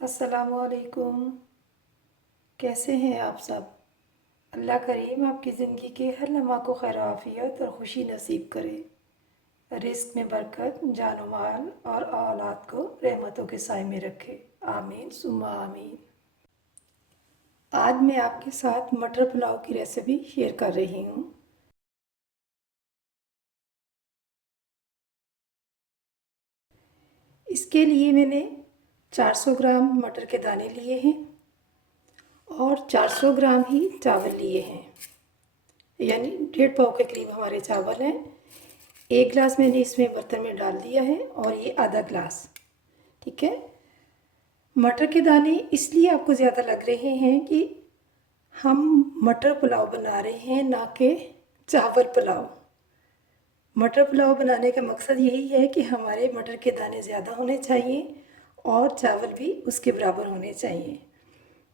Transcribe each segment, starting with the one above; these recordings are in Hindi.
अस्सलामुअलैकुम। कैसे हैं आप सब? अल्लाह करीम आपकी ज़िंदगी के हर लम्हा को खैर आफियत और ख़ुशी नसीब करे। रिस्क में बरकत, जान माल और औलाद को रहमतों के साए में रखे। आमीन सुम्मा आमीन। आज मैं आपके साथ मटर पुलाव की रेसिपी शेयर कर रही हूँ। इसके लिए मैंने 400 ग्राम मटर के दाने लिए हैं और 400 ग्राम ही चावल लिए हैं, यानी 1.5 पाव के करीब हमारे चावल हैं। 1 गिलास मैंने इसमें बर्तन में डाल दिया है और ये आधा गिलास। ठीक है। मटर के दाने इसलिए आपको ज़्यादा लग रहे हैं कि हम मटर पुलाव बना रहे हैं, ना कि चावल पुलाव। मटर पुलाव बनाने का मकसद यही है कि हमारे मटर के दाने ज़्यादा होने चाहिए और चावल भी उसके बराबर होने चाहिए,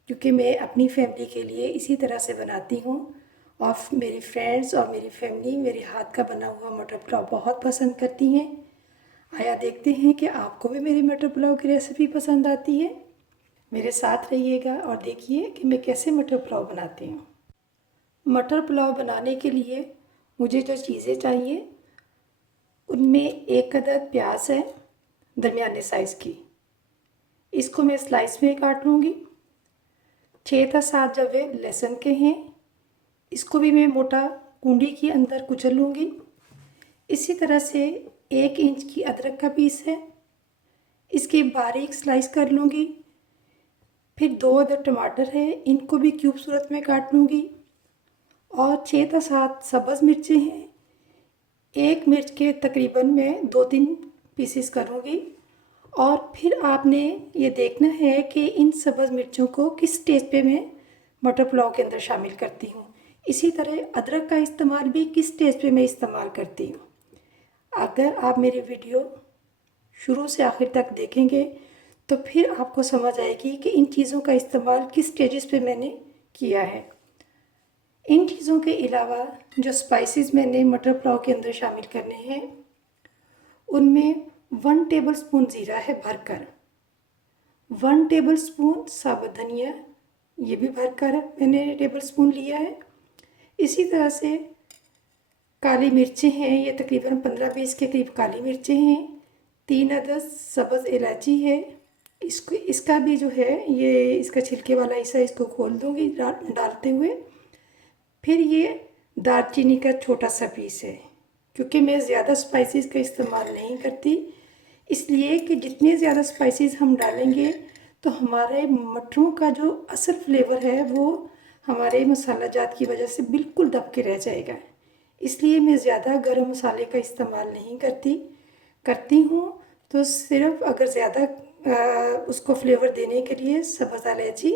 क्योंकि मैं अपनी फैमिली के लिए इसी तरह से बनाती हूँ और मेरी फ्रेंड्स और मेरी फैमिली मेरे हाथ का बना हुआ मटर पुलाव बहुत पसंद करती हैं। आया देखते हैं कि आपको भी मेरी मटर पुलाव की रेसिपी पसंद आती है। मेरे साथ रहिएगा और देखिए कि मैं कैसे मटर पुलाव बनाती हूँ। मटर पुलाव बनाने के लिए मुझे जो चीज़ें चाहिए उनमें एक अदद प्याज है, दरमियाने साइज़ की। इसको मैं स्लाइस में काट लूँगी। 6 था 7 जवे लहसुन के हैं, इसको भी मैं मोटा कूंडी के अंदर कुचल लूँगी। इसी तरह से 1 इंच की अदरक का पीस है, इसकी बारीक स्लाइस कर लूँगी। फिर 2 अदद टमाटर है, इनको भी क्यूब सूरत में काट लूँगी। और 6 था 7 सब्ज़ मिर्चें हैं, 1 मिर्च के तकरीबन मैं 2-3 पीसेस करूँगी। और फिर आपने ये देखना है कि इन सब्ज़ मिर्चों को किस स्टेज पे मैं मटर पुलाव के अंदर शामिल करती हूँ। इसी तरह अदरक का इस्तेमाल भी किस स्टेज पे मैं इस्तेमाल करती हूँ। अगर आप मेरी वीडियो शुरू से आखिर तक देखेंगे तो फिर आपको समझ आएगी कि इन चीज़ों का इस्तेमाल किस स्टेजेस पे मैंने किया है। इन चीज़ों के अलावा जो स्पाइसेस मैंने मटर पुलाव के अंदर शामिल करने हैं उनमें 1 टेबल स्पून ज़ीरा है भरकर, 1 टेबल स्पून साबुत धनिया, ये भी भरकर मैंने टेबल स्पून लिया है। इसी तरह से काली मिर्चें हैं, ये तकरीबन 15-20 के करीब काली मिर्चें हैं। 3 अदद सब्ज़ इलायची है, इसका भी जो है ये इसका छिलके वाला हिस्सा इसको खोल दूँगी डालते हुए। फिर ये दालचीनी का छोटा सा पीस है, क्योंकि मैं ज़्यादा स्पाइसेस का इस्तेमाल नहीं करती, इसलिए कि जितने ज़्यादा स्पाइसेस हम डालेंगे तो हमारे मटरों का जो असल फ्लेवर है वो हमारे मसाला जात की वजह से बिल्कुल दब के रह जाएगा। इसलिए मैं ज़्यादा गरम मसाले का इस्तेमाल नहीं करती हूँ। तो सिर्फ अगर ज़्यादा उसको फ्लेवर देने के लिए सब्ज़ इलायची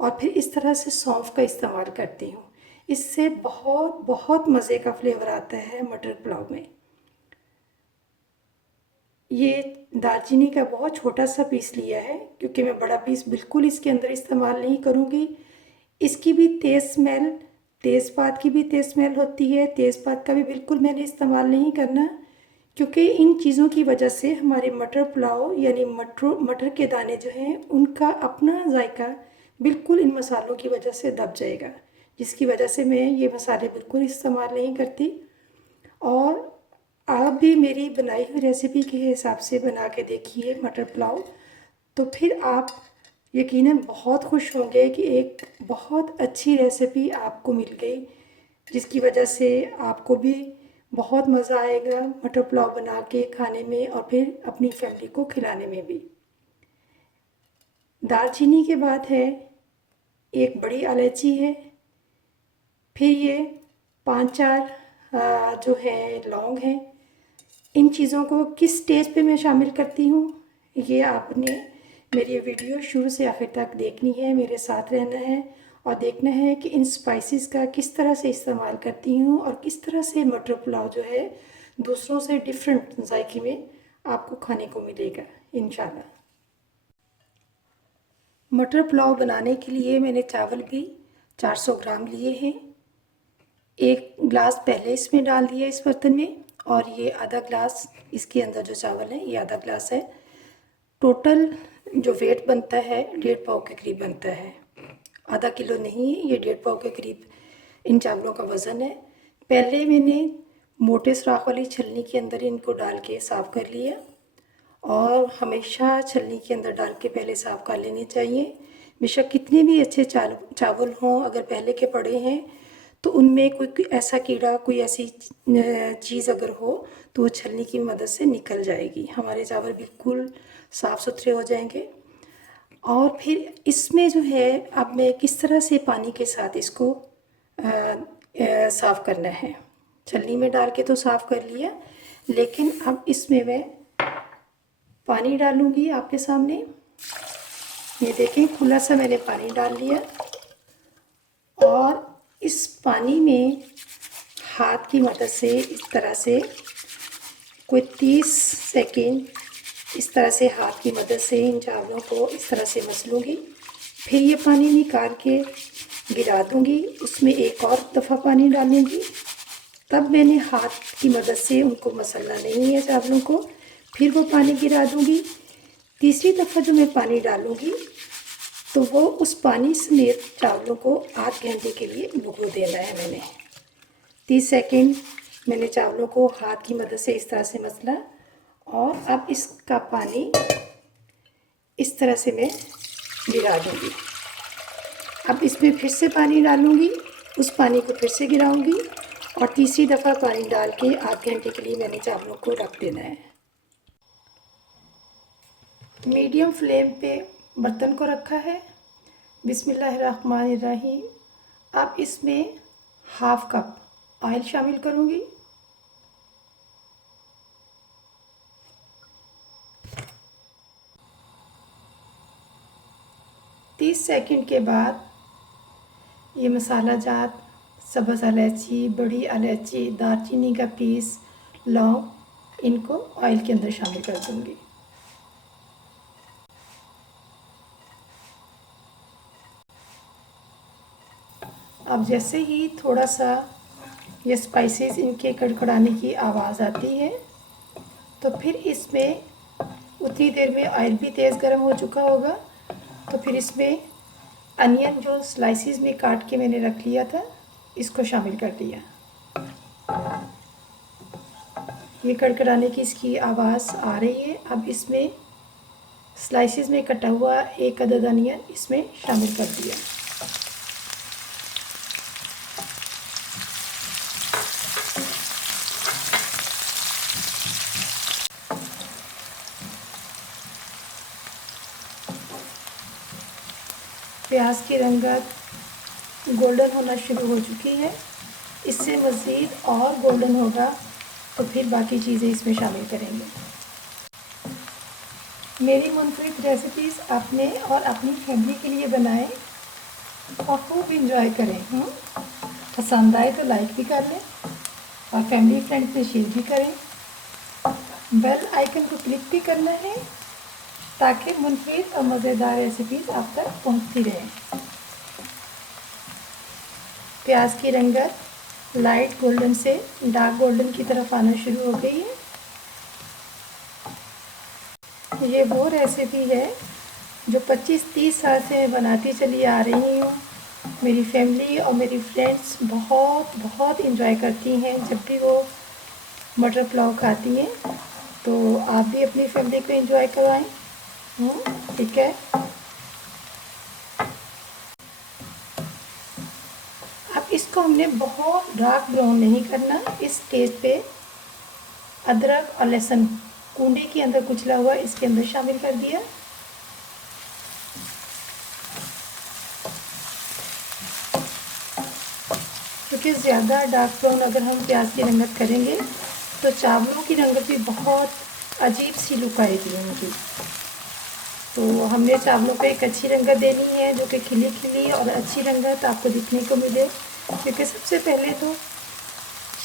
और फिर इस तरह से सौंफ का इस्तेमाल करती हूँ। इससे बहुत बहुत मज़े का फ्लेवर आता है मटर पुलाव में। ये दालचीनी का बहुत छोटा सा पीस लिया है, क्योंकि मैं बड़ा पीस बिल्कुल इसके अंदर इस्तेमाल नहीं करूँगी। इसकी भी तेज़ स्मेल, तेज़पात की भी तेज़ स्मेल होती है, तेज़पात का भी बिल्कुल मैंने इस्तेमाल नहीं करना, क्योंकि इन चीज़ों की वजह से हमारे मटर पुलाव यानी मटर के दाने जो हैं उनका अपना जायका बिल्कुल इन मसालों की वजह से दब जाएगा, जिसकी वजह से मैं ये मसाले बिल्कुल इस्तेमाल नहीं करती। और आप भी मेरी बनाई हुई रेसिपी के हिसाब से बना के देखिए मटर पुलाव, तो फिर आप यकीनन बहुत खुश होंगे कि एक बहुत अच्छी रेसिपी आपको मिल गई, जिसकी वजह से आपको भी बहुत मज़ा आएगा मटर पुलाव बना के खाने में और फिर अपनी फैमिली को खिलाने में भी। दालचीनी के बाद है एक बड़ी इलायची है, फिर ये 5-4 जो है लौंग हैं। इन चीज़ों को किस स्टेज पे मैं शामिल करती हूँ ये आपने मेरी वीडियो शुरू से आखिर तक देखनी है, मेरे साथ रहना है और देखना है कि इन स्पाइसेस का किस तरह से इस्तेमाल करती हूँ और किस तरह से मटर पुलाव जो है दूसरों से डिफरेंट जायके में आपको खाने को मिलेगा इंशाल्लाह। मटर पुलाव बनाने के लिए मैंने चावल भी 400 ग्राम लिए हैं। 1 गिलास पहले इसमें डाल दिया इस बर्तन में और ये आधा गिलास इसके अंदर जो चावल है ये आधा गिलास है। टोटल जो वेट बनता है 1.5 पाव के करीब बनता है। आधा किलो नहीं है, ये 1.5 पाव के करीब इन चावलों का वज़न है। पहले मैंने मोटे सुराख वाली छलनी के अंदर इनको डाल के साफ़ कर लिया, और हमेशा छलनी के अंदर डाल के पहले साफ़ कर लेनी चाहिए। बेशक कितने भी अच्छे चावल हों, अगर पहले के पड़े हैं तो उनमें कोई ऐसा कीड़ा, कोई ऐसी चीज़ अगर हो तो वो छलनी की मदद से निकल जाएगी, हमारे चावल बिल्कुल साफ़ सुथरे हो जाएंगे। और फिर इसमें जो है, अब मैं किस तरह से पानी के साथ इसको साफ़ करना है। छलनी में डाल के तो साफ़ कर लिया, लेकिन अब इसमें मैं पानी डालूँगी आपके सामने। ये देखें, खुला सा मैंने पानी डाल लिया, और इस पानी में हाथ की मदद से इस तरह से कोई 30 सेकेंड इस तरह से हाथ की मदद से इन चावलों को इस तरह से मसलूँगी। फिर ये पानी निकाल के गिरा दूँगी, उसमें एक और दफ़ा पानी डालूँगी। तब मैंने हाथ की मदद से उनको मसलना नहीं है चावलों को, फिर वो पानी गिरा दूँगी। तीसरी दफ़ा जो मैं पानी डालूँगी तो वो उस पानी समेत चावलों को आध घंटे के लिए भिगो देना है मैंने। 30 सेकेंड मैंने चावलों को हाथ की मदद से इस तरह से मसला, और अब इसका पानी इस तरह से मैं गिरा दूँगी। अब इसमें फिर से पानी डालूँगी, उस पानी को फिर से गिराऊँगी, और तीसरी दफ़ा पानी डाल के आध घंटे के लिए मैंने चावलों को रख देना है। मीडियम फ्लेम पे बर्तन को रखा है। बिस्मिल्लाहिर्रहमानिर्रहीम। अब इसमें हाफ़ कप ऑयल शामिल करूँगी। तीस सेकंड के बाद ये मसाला जात, सब्ज़ इलायची, बड़ी इलायची, दालचीनी का पीस, लौंग, इनको ऑयल के अंदर शामिल कर दूँगी। अब जैसे ही थोड़ा सा ये स्पाइसेस इनके कड़कड़ाने की आवाज़ आती है, तो फिर इसमें उतनी देर में ऑयल भी तेज़ गर्म हो चुका होगा, तो फिर इसमें अनियन जो स्लाइसिस में काट के मैंने रख लिया था, इसको शामिल कर दिया। ये कड़कड़ाने की इसकी आवाज़ आ रही है। अब इसमें स्लाइसिस में कटा हुआ एक अदद अनियन इसमें शामिल कर दिया। प्याज की रंगत गोल्डन होना शुरू हो चुकी है। इससे मज़ीद और गोल्डन होगा तो फिर बाकी चीज़ें इसमें शामिल करेंगे। मेरी मुनफरिद रेसिपीज़ अपने और अपनी फैमिली के लिए बनाएं और खूब इंजॉय करें। पसंद आए तो लाइक भी कर लें और फैमिली फ्रेंड्स से शेयर भी करें। बेल आइकन को क्लिक भी करना है ताकि मुनफरिद और मज़ेदार रेसिपीज़ आप तक पहुंचती रहें। प्याज की रंगत लाइट गोल्डन से डार्क गोल्डन की तरफ आना शुरू हो गई है। ये वो रेसिपी है जो 25-30 साल से मैं बनाती चली आ रही हूँ। मेरी फैमिली और मेरी फ्रेंड्स बहुत बहुत इंजॉय करती हैं जब भी वो मटर पुलाव खाती हैं। तो आप भी अपनी फैमिली को इंजॉय करवाएं। ठीक है। अब इसको हमने बहुत डार्क ब्राउन नहीं करना। इस स्टेज पे अदरक और लहसुन कूंडे के अंदर कुचला हुआ इसके अंदर शामिल कर दिया। क्योंकि ज़्यादा डार्क ब्राउन अगर हम प्याज की रंगत करेंगे तो चावलों की रंगत भी बहुत अजीब सी लुक आएगी उनकी। तो हमने चावलों को एक अच्छी रंगत देनी है जो कि खिली खिली और अच्छी रंगत आपको दिखने को मिले। क्योंकि सबसे पहले तो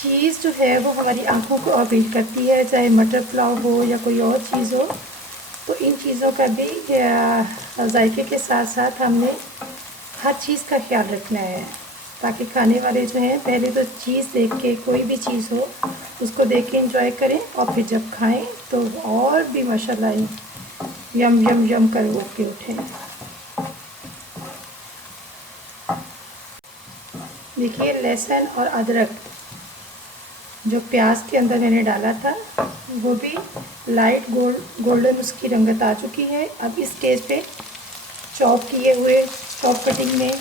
चीज़ जो है वो हमारी आंखों को अपील करती है, चाहे मटर पुलाव हो या कोई और चीज़ हो। तो इन चीज़ों का भी जायके के साथ साथ हमने हर चीज़ का ख्याल रखना है ताकि खाने वाले जो हैं पहले तो चीज़ देख के, कोई भी चीज़ हो उसको देख के इंजॉय करें और फिर जब खाएं तो और भी माशाल्लाह यम यम यम कर उठ के उठे। देखिए लहसुन और अदरक जो प्याज के अंदर मैंने डाला था वो भी लाइट गोल्डन उसकी रंगत आ चुकी है। अब इस स्टेज पे चॉप कटिंग में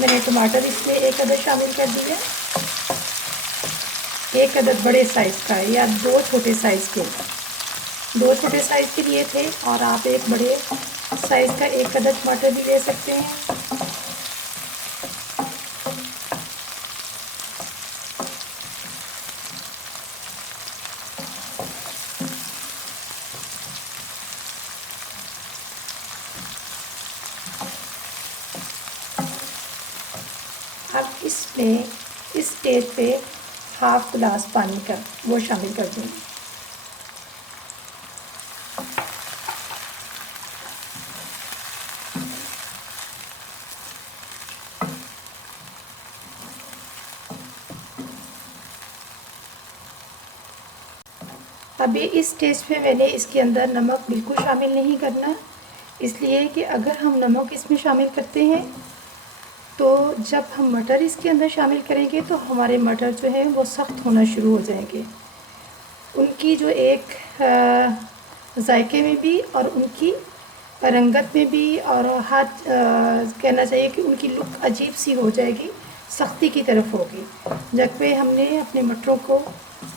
मैंने टमाटर इसमें एक अदद शामिल कर दिया। एक अदद बड़े साइज़ का या दो छोटे साइज़ के लिए थे, और आप एक बड़े साइज़ का एक अदद टमाटर भी ले सकते हैं। अब इसमें इस स्टेज पे हाफ गिलास पानी का वो शामिल कर दूँगी। अभी इस स्टेज पे मैंने इसके अंदर नमक बिल्कुल शामिल नहीं करना, इसलिए कि अगर हम नमक इसमें शामिल करते हैं तो जब हम मटर इसके अंदर शामिल करेंगे तो हमारे मटर जो है वो सख्त होना शुरू हो जाएंगे। उनकी जो एक जायके में भी और उनकी रंगत में भी, और हाथ कहना चाहिए कि उनकी लुक अजीब सी हो जाएगी, सख्ती की तरफ होगी। जबकि हमने अपने मटरों को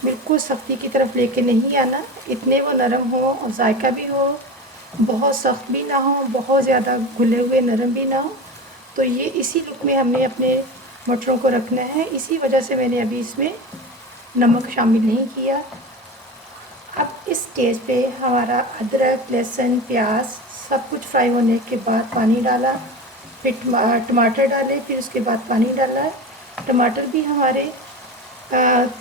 बिल्कुल सख्ती की तरफ लेके नहीं आना, इतने वो नरम हो और जायका भी हो, बहुत सख्त भी ना हो, बहुत ज़्यादा घुले हुए नरम भी ना हो। तो ये इसी लुक में हमने अपने मटरों को रखना है। इसी वजह से मैंने अभी इसमें नमक शामिल नहीं किया। अब इस स्टेज पे हमारा अदरक, लहसुन, प्याज सब कुछ फ्राई होने के बाद पानी डाला, फिर टमाटर डाले, फिर उसके बाद पानी डाला। टमाटर भी हमारे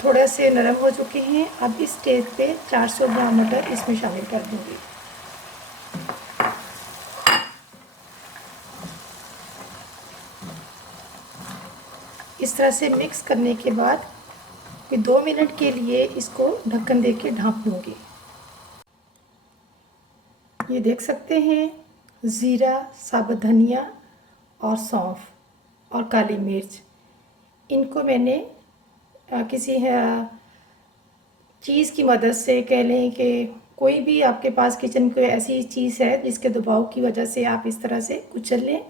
थोड़ा से नरम हो चुके हैं। अब इस स्टेज पे 400 ग्राम मटर इसमें शामिल कर दूँगी। इस तरह से मिक्स करने के बाद फिर 2 मिनट के लिए इसको ढक्कन दे के ढाँप लूँगी। ये देख सकते हैं ज़ीरा, साबुत धनिया और सौंफ और काली मिर्च, इनको मैंने किसी चीज़ की मदद से, कह लें कि कोई भी आपके पास किचन में कोई ऐसी चीज़ है जिसके दबाव की वजह से आप इस तरह से कुचल लें।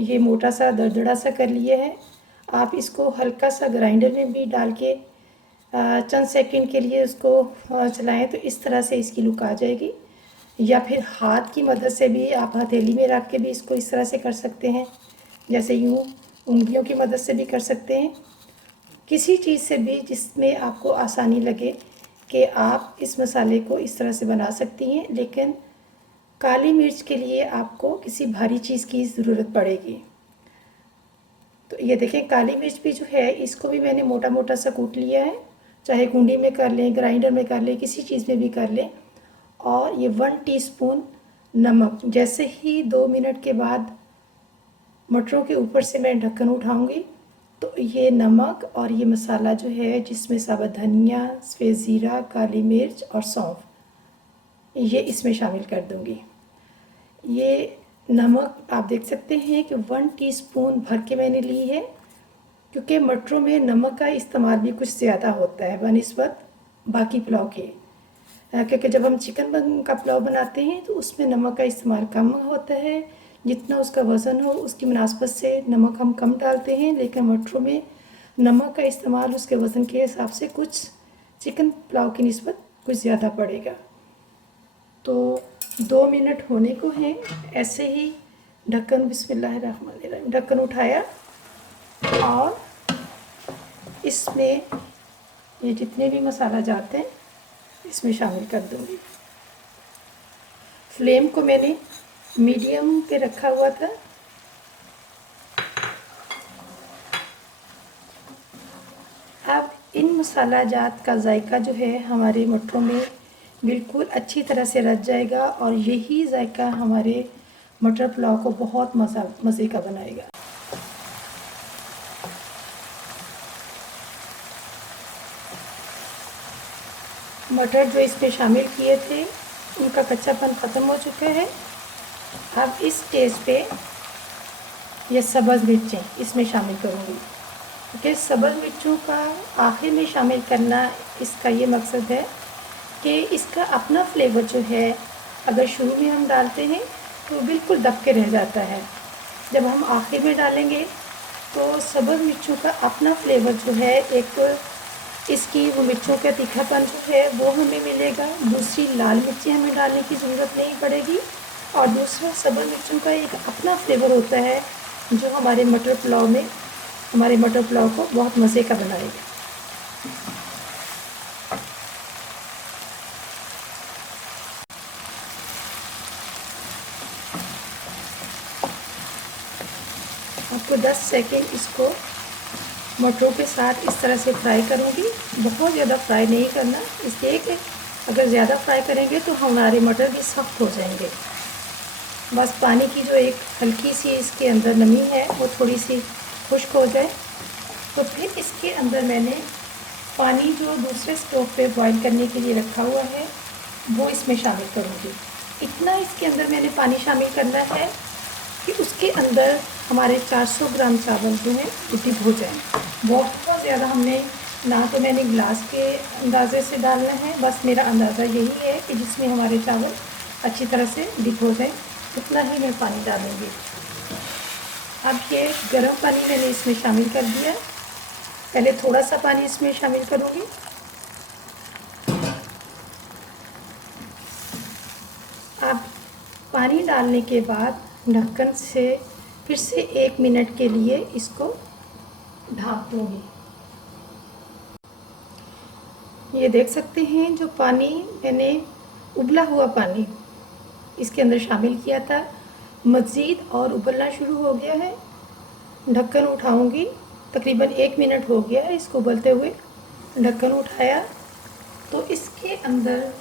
ये मोटा सा दरदरा सा कर लिया है। आप इसको हल्का सा ग्राइंडर में भी डाल के चंद सेकंड के लिए उसको चलाएं तो इस तरह से इसकी लुक आ जाएगी। या फिर हाथ की मदद से भी आप हथेली में रख के भी इसको इस तरह से कर सकते हैं, जैसे यूँ उंगलियों की मदद से भी कर सकते हैं। किसी चीज़ से भी जिसमें आपको आसानी लगे कि आप इस मसाले को इस तरह से बना सकती हैं। लेकिन काली मिर्च के लिए आपको किसी भारी चीज़ की ज़रूरत पड़ेगी। तो ये देखें काली मिर्च भी जो है इसको भी मैंने मोटा मोटा सा कूट लिया है, चाहे कुंडी में कर लें, ग्राइंडर में कर लें, किसी चीज़ में भी कर लें। और ये 1 टीस्पून नमक, जैसे ही 2 मिनट के बाद मटरों के ऊपर से मैं ढक्कन उठाऊंगी तो ये नमक और ये मसाला जो है जिसमें साबुत धनिया, सफ़ेद ज़ीरा, काली मिर्च और सौंफ, ये इसमें शामिल कर दूंगी। ये नमक आप देख सकते हैं कि 1 टीस्पून भर के मैंने ली है, क्योंकि मटरों में नमक का इस्तेमाल भी कुछ ज़्यादा होता है बनिस्बत बाकी पुलाव के। क्योंकि जब हम चिकन का पुलाव बनाते हैं तो उसमें नमक का इस्तेमाल कम होता है, जितना उसका वज़न हो उसकी मुनासबत से नमक हम कम डालते हैं। लेकिन मटरों में नमक का इस्तेमाल उसके वज़न के हिसाब से कुछ चिकन पुलाव की निस्बत कुछ ज़्यादा पड़ेगा। तो 2 मिनट होने को हैं, ऐसे ही ढक्कन, बिस्मिल्लाहिर्रहमानिर्रहीम, ढक्कन उठाया और इसमें ये जितने भी मसाला जाते हैं इसमें शामिल कर दूँगी। फ्लेम को मैंने मीडियम पे रखा हुआ था। अब इन मसाला जात का जायका जो है हमारे मटरों में बिल्कुल अच्छी तरह से रच जाएगा और यही जायका हमारे मटर पुलाव को बहुत मज़े का बनाएगा। मटर जो इसमें शामिल किए थे उनका कच्चापन ख़त्म हो चुका है। अब इस स्टेज पे ये सब्ज़ मिर्चें इसमें शामिल करूँगी, क्योंकि सब्ज़ मिर्चों का आखिर में शामिल करना इसका ये मकसद है कि इसका अपना फ्लेवर जो है, अगर शुरू में हम डालते हैं तो बिल्कुल दब के रह जाता है। जब हम आखिर में डालेंगे तो सब्ज़ मिर्चों का अपना फ्लेवर जो है, एक इसकी वो मिर्चों का तीखापन जो है वो हमें मिलेगा। दूसरी लाल मिर्ची हमें डालने की ज़रूरत नहीं पड़ेगी, और दूसरा सब्ज़ मिर्चों का एक अपना फ्लेवर होता है जो हमारे मटर पुलाव को बहुत मज़े का बनाएगा। आपको 10 सेकेंड इसको मटरों के साथ इस तरह से फ्राई करूँगी। बहुत ज़्यादा फ्राई नहीं करना, इसलिए कि अगर ज़्यादा फ्राई करेंगे तो हमारे मटर भी सख्त हो जाएंगे। बस पानी की जो एक हल्की सी इसके अंदर नमी है वो थोड़ी सी खुश्क हो जाए, तो फिर इसके अंदर मैंने पानी जो दूसरे स्टोव पे बॉईल करने के लिए रखा हुआ है वो इसमें शामिल करूँगी। इतना इसके अंदर मैंने पानी शामिल करना है कि उसके अंदर हमारे 400 ग्राम चावल जो है डिप हो जाए। बहुत ज़्यादा हमने ना तो मैंने गिलास के अंदाजे से डालना है, बस मेरा अंदाज़ा यही है कि जिसमें हमारे चावल अच्छी तरह से डिप हो जाए उतना ही मैं पानी डालूँगी। अब ये गर्म पानी मैंने इसमें शामिल कर दिया। पहले थोड़ा सा पानी इसमें शामिल करूँगी। अब पानी डालने के बाद ढक्कन से फिर से 1 मिनट के लिए इसको ढाँप दूँगी। ये देख सकते हैं जो पानी मैंने उबला हुआ पानी इसके अंदर शामिल किया था, मज़ीद और उबलना शुरू हो गया है। ढक्कन उठाऊँगी, तकरीबन 1 मिनट हो गया है इसको उबलते हुए। ढक्कन उठाया तो इसके अंदर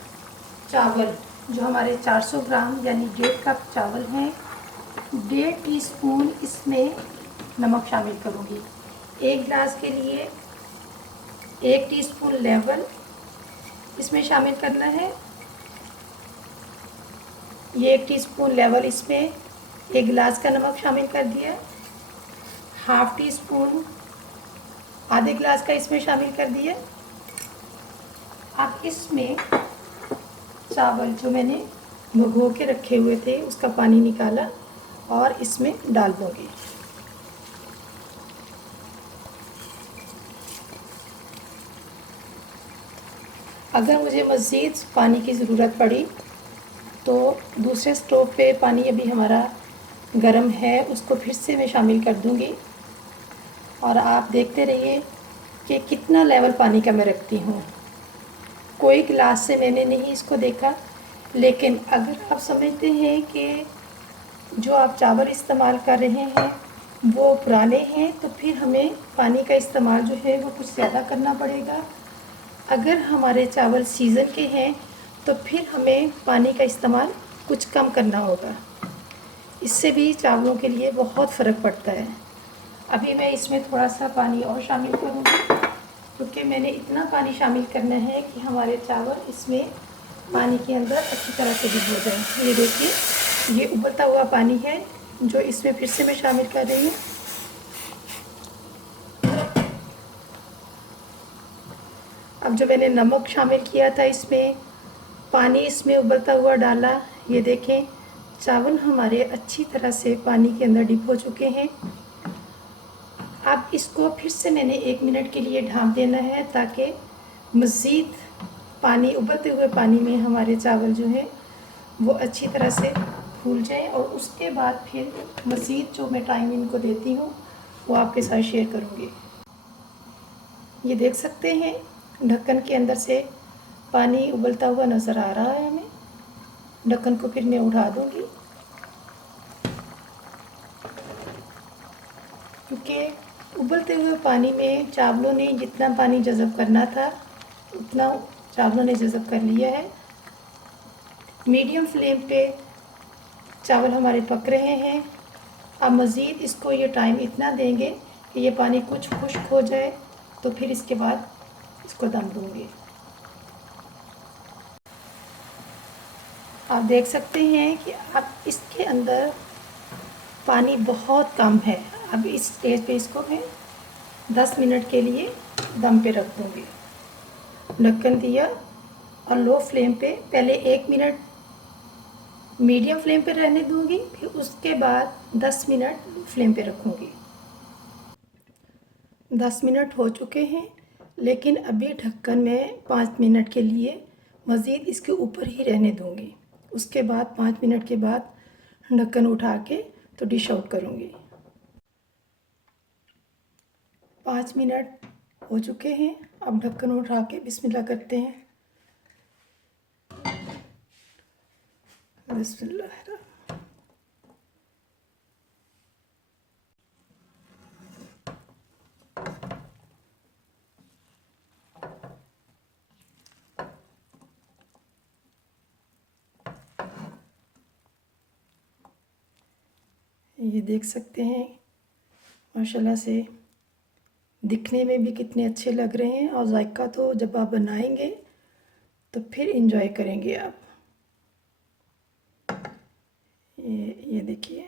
चावल जो हमारे 400 ग्राम यानी 1.5 कप चावल हैं, 1.5 टीस्पून इसमें नमक शामिल करूँगी। 1 गिलास के लिए 1 टीस्पून लेवल इसमें शामिल करना है। ये 1 टीस्पून लेवल इसमें 1 गिलास का नमक शामिल कर दिया। हाफ़ टी स्पून आधे गिलास का इसमें शामिल कर दिया। अब इसमें चावल जो मैंने भिगो के रखे हुए थे उसका पानी निकाला और इसमें डाल दूँगी। अगर मुझे मज़ीद पानी की ज़रूरत पड़ी तो दूसरे स्टोव पे पानी अभी हमारा गर्म है, उसको फिर से मैं शामिल कर दूँगी। और आप देखते रहिए कि कितना लेवल पानी का मैं रखती हूँ। कोई गिलास से मैंने नहीं इसको देखा, लेकिन अगर आप समझते हैं कि जो आप चावल इस्तेमाल कर रहे हैं वो पुराने हैं तो फिर हमें पानी का इस्तेमाल जो है वो कुछ ज़्यादा करना पड़ेगा। अगर हमारे चावल सीज़न के हैं तो फिर हमें पानी का इस्तेमाल कुछ कम करना होगा। इससे भी चावलों के लिए बहुत फ़र्क पड़ता है। अभी मैं इसमें थोड़ा सा पानी और शामिल करूँगी, क्योंकि मैंने इतना पानी शामिल करना है कि हमारे चावल इसमें पानी के अंदर अच्छी तरह से डूब हो जाए। ये देखिए, ये उबलता हुआ पानी है जो इसमें फिर से मैं शामिल कर रही हूँ। अब जो मैंने नमक शामिल किया था इसमें, पानी इसमें उबलता हुआ डाला, ये देखें चावल हमारे अच्छी तरह से पानी के अंदर डिप हो चुके हैं। अब इसको फिर से मैंने 1 मिनट के लिए ढाँप देना है ताकि मज़ीद पानी, उबलते हुए पानी में हमारे चावल जो है वो अच्छी तरह से फूल जाए, और उसके बाद फिर मज़ीद जो मैं टाइम इनको देती हूँ वो आपके साथ शेयर करूँगी। ये देख सकते हैं ढक्कन के अंदर से पानी उबलता हुआ नज़र आ रहा है हमें। ढक्कन को फिर मैं उठा दूँगी, क्योंकि उबलते हुए पानी में चावलों ने जितना पानी जज़ब करना था उतना चावलों ने जज़ब कर लिया है। मीडियम फ्लेम पे चावल हमारे पक रहे हैं। अब मज़ीद इसको ये टाइम इतना देंगे कि ये पानी कुछ खुश्क हो जाए, तो फिर इसके बाद इसको दम दूँगी। आप देख सकते हैं कि अब इसके अंदर पानी बहुत कम है। अब इस स्टेज पे इसको मैं 10 मिनट के लिए दम पे रख दूँगी। ढक्कन दिया और लो फ्लेम पे पहले 1 मिनट मीडियम फ्लेम पे रहने दूँगी, फिर उसके बाद 10 मिनट लो फ्लेम पे रखूँगी। 10 मिनट हो चुके हैं, लेकिन अभी ढक्कन में 5 मिनट के लिए मज़ीद इसके ऊपर ही रहने दूँगी। उसके बाद 5 मिनट के बाद ढक्कन उठा के तो डिश आउट करूँगी। 5 मिनट हो चुके हैं। अब ढक्कन उठा के बिस्मिल्लाह करते हैं। बिस्मिल्लाह। ये देख सकते हैं माशाल्लाह से दिखने में भी कितने अच्छे लग रहे हैं, और जायका तो जब आप बनाएंगे तो फिर इंजॉय करेंगे आप। ये देखिए।